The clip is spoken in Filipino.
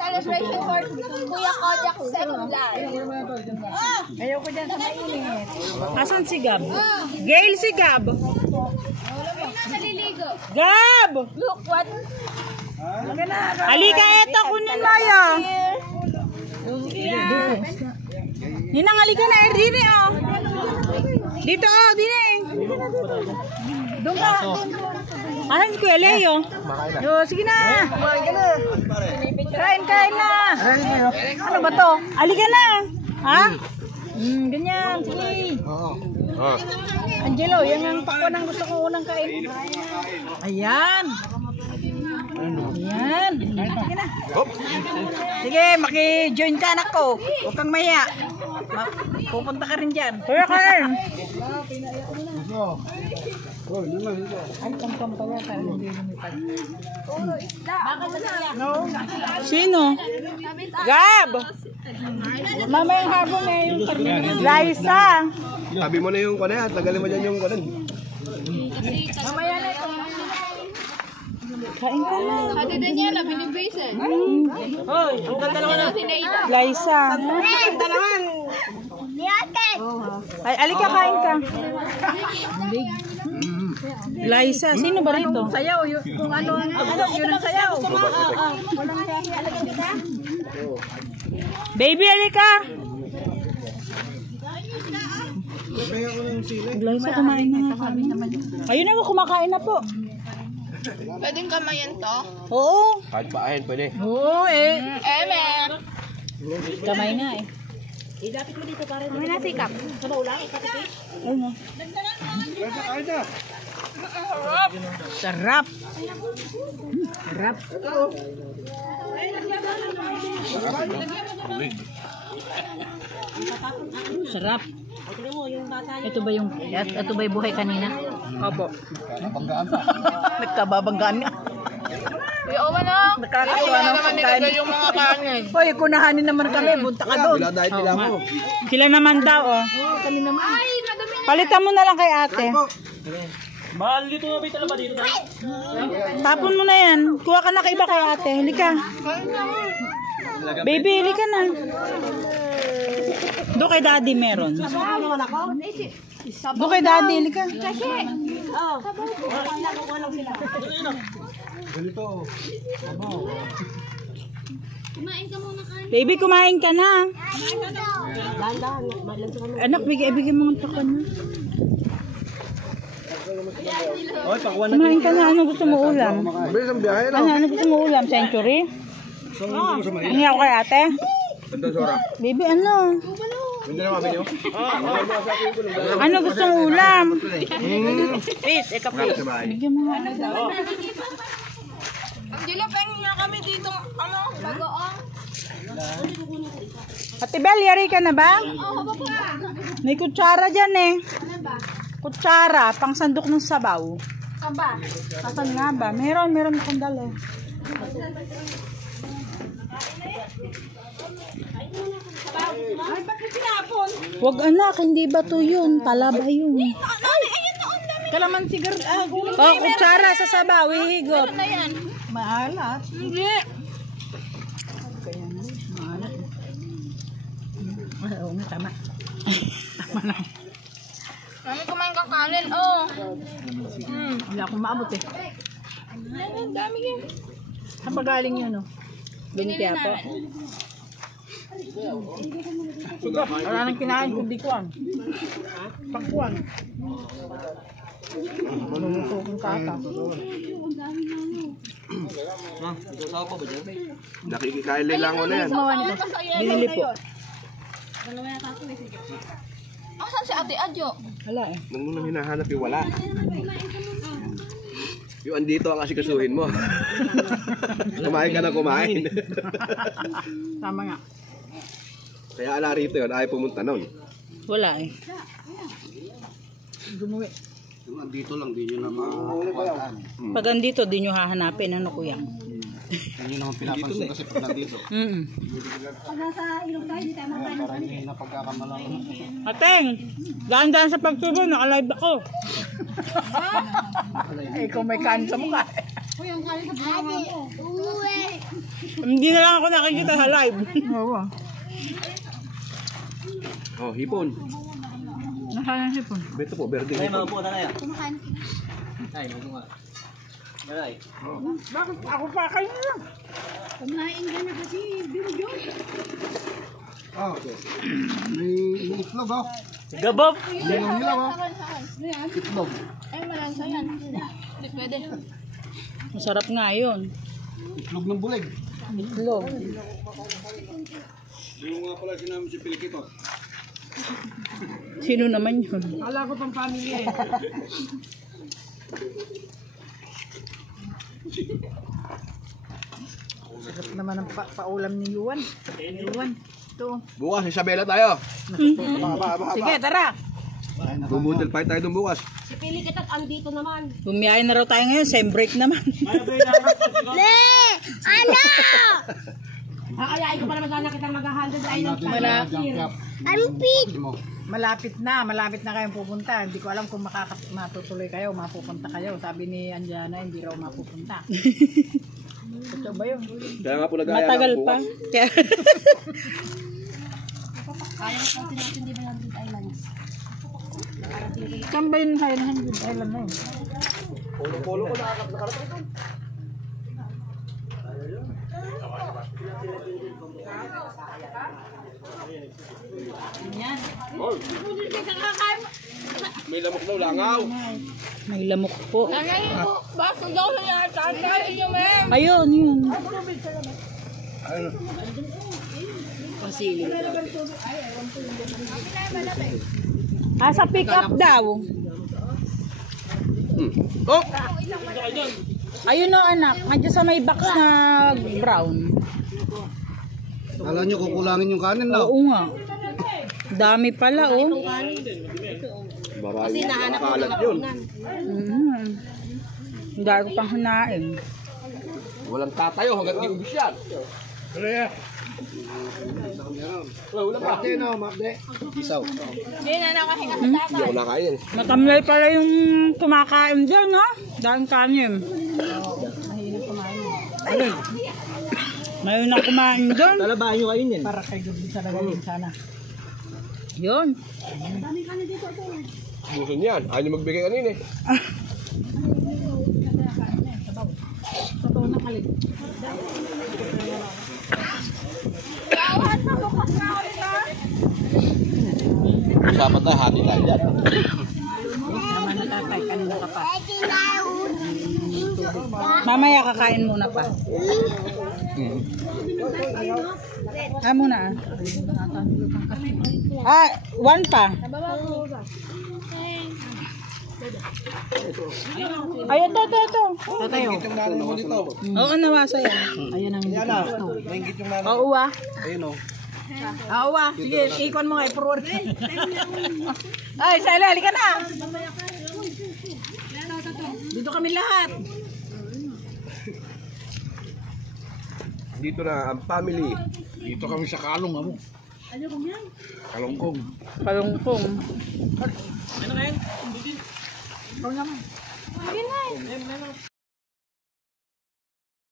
celebration for Kuya Kojak second life. Ayoko dyan sa mainit. Asan si Gab? Gail si Gab. Naliligo. Gab! Look what? Halika, eto, kunin mo yun. Ninang, halika na, dini, oh. Dito, oh, dini. Doon ka. Asan si Kuya Leo? Yo, sige na. Kain na. Ano ba to? Halika na. Ha? Ganyan, sige. Angelo, yan ang pakwan ang gusto ko unang kain. Ayan. Ayan. Sige na. Sige, maki-join ka anak ko. Huwag kang maya. Pupunta ka rin dyan. Kuya kain. Ay, pang pala. Sino? Gab! Mamayang hapon na yung Liza. Sabi mo na yung kuya, tagalin mo dyan yung kuya. Mamaya na ito. Kain ka na. Hati Daniela, binibisan. Hoy, ang ganda naman na. Liza. Ay, alika, kain ka. Liza, sino ba rito? Sayaw, kung ano yun ang sayaw. Baby, alika. Liza, kumain na nga kami. Ayun na, kumakain na po. Pwedeng kamayan to? Oo. Kahit paahin, pwede. Oo, eh. Mer. Kamay nga eh. May nasikap. Ayun na. Sarap. Sarap. Sarap. Ito ba yung buhay kanina? Opo. Nagkababanggaan nga. Kuya Oman na. Nakakatuwa ng pagkain. Yung mga kanin. Hoy, kunahanin naman kami. Punta ka doon. Dahil nila mo. Sila naman daw, oh. Kami naman. Palitan mo na lang kay ate. Mahal dito na ba talaga dito? Tapon mo na yan. Kuha ka na kay iba kay ate. Halika. Baby, halika na. Doon kay daddy meron. Doon kay daddy, halika. Baby, kumain ka na. Anak, bigyan mo ng pakwan na. Kumain ka na. Ano gusto mo ulam? Bilis ang biyahe na. Ano gusto mo ulam? Century? Hindi ako kay ate. Baby, ano? Hindi na mabinyo. Ano gusto mo ulam? Please, eka please. Bigyan mo nga. Angelo, pengen nga kami dito. Ano? Bagoong. Ate Bel, yari ka na ba? Oo, haba pa. May kutsara dyan eh. Kutsara, pang sandok ng sabaw. Aba. Asan nga ba? Meron akong dala. Ay, bakit pinapon? Wag anak, hindi ba to yun? Talaba yun. Ay, ayun na, ang dami. Kalamansi oh, kutsara sa sabaw, ihigop. Ano yan? Maalat. Hindi. Oo, tama. Mami, kumain kang kanin, oh. Wala akong maabot eh. Ang dami yan. Saan ba galing yun, no? Binili namin. Wala nang kinain kundi kuwan. Pagkuwan. Manunguso kong kata. Nakikikain lang ko na yan. Binili po. Asan si Ate Adjo? Wala eh. Nung hinahanap yung wala. Yung andito ang asikasuhin mo. Kumain ka na kumain. Tama nga. Kaya ala rito yun, ayaw pumunta nun. Wala eh. Gumuwi. Yung andito lang, di nyo na makakapatan. Pag andito, di nyo hahanapin. Ano kuya? Hindi nyo naman pinapansin kasi pag nandito. Pag nasa ilog tayo, di tayo makain. Parang hindi na pagkakamalang. Ateng, daan-daan sa pagsubo, naka-live ako. Eh, kung may kain sa mukha. Hindi na lang ako nakikita sa live. Oo. Oh, hipon. Nasaan ang sipon? Beto po, berde Ay, hipon. maupo na kaya. Ay, maupo nga. Malay. Bakit ako pa kayo na? Kumain ka na kasi, Binjo. Ah, okay. May itlog oh. Gabop! Nilaw oh. Itlog. Ay, malansa yan. Hindi pwede. Masarap nga yun. Itlog ng bulig. Itlog. Yung nga pala sinama si Pilipito. Sino naman yun? Wala ko pang pamilya eh. Sarap naman ang paulam ni Yuan. Yuan. Ito. Bukas, Isabela tayo. Sige, tara. Bumudel fight tayo dun bukas. Si Pili Kitat andito naman. Bumiyahin na raw tayo ngayon. Same break naman. Ano? Kakayain ko pa naman sana kitang mag-100 ay ng Malapit na kayong pupunta. Hindi ko alam kung matutuloy kayo, mapupunta kayo. Sabi ni Anjana, hindi raw mapupunta. Ito ba yun? Kaya nga po nag-aaya Matagal ng pa. bukas. Kaya... Kaya ko natin di ba ng Islands? Saan ba yun Highland Island na yun? Polo-polo ko nakakarating doon. May lamok daw, langaw. May lamok po. Kakayain ko. Baso daw sa yan. Kakayain nyo, ma'am. Ayun, yun. Sa pick up daw. Oh! Ayun o anak, nandiyan sa may box na brown. Kala nyo kukulangin yung kanin na. Oo nga. Dami pala oh. Kasi nahanap ko ng yun. Hindi ko pang hanain. Walang tatayo hanggang di ubis yan. Wala pa. Marte no, Marte. Isaw. Hindi na nakahinga sa Hindi ako nakain. Matamlay pala yung kumakain dyan ha. Dahil kanin. Mayroon na kumain dyan. Talabahan nyo kayo yan. Para kay Gabi sa nagaling sana. Yun. Buson yan. Ayaw niyo magbigay kanina eh. Totoo na kalit. Usapan tayo, hati tayo dyan. Naman na tatay, kanina ka pa. Mamaya kakain muna pa. Muna one pa. Ay, ito. Tatayo. Yung nanin mo dito. Oo, nawasa yan. Ayan ang Yan na. Naingit yung nanin. Oo ah. Ayun oh. Oo sige, ikon mo kay forward. Ay, Sally, halika na. Dito kami lahat. Dito na ang family. Dito kami sa kalong mo. Kalongkong. Kalungkong. Ano kayo? Ikaw naman.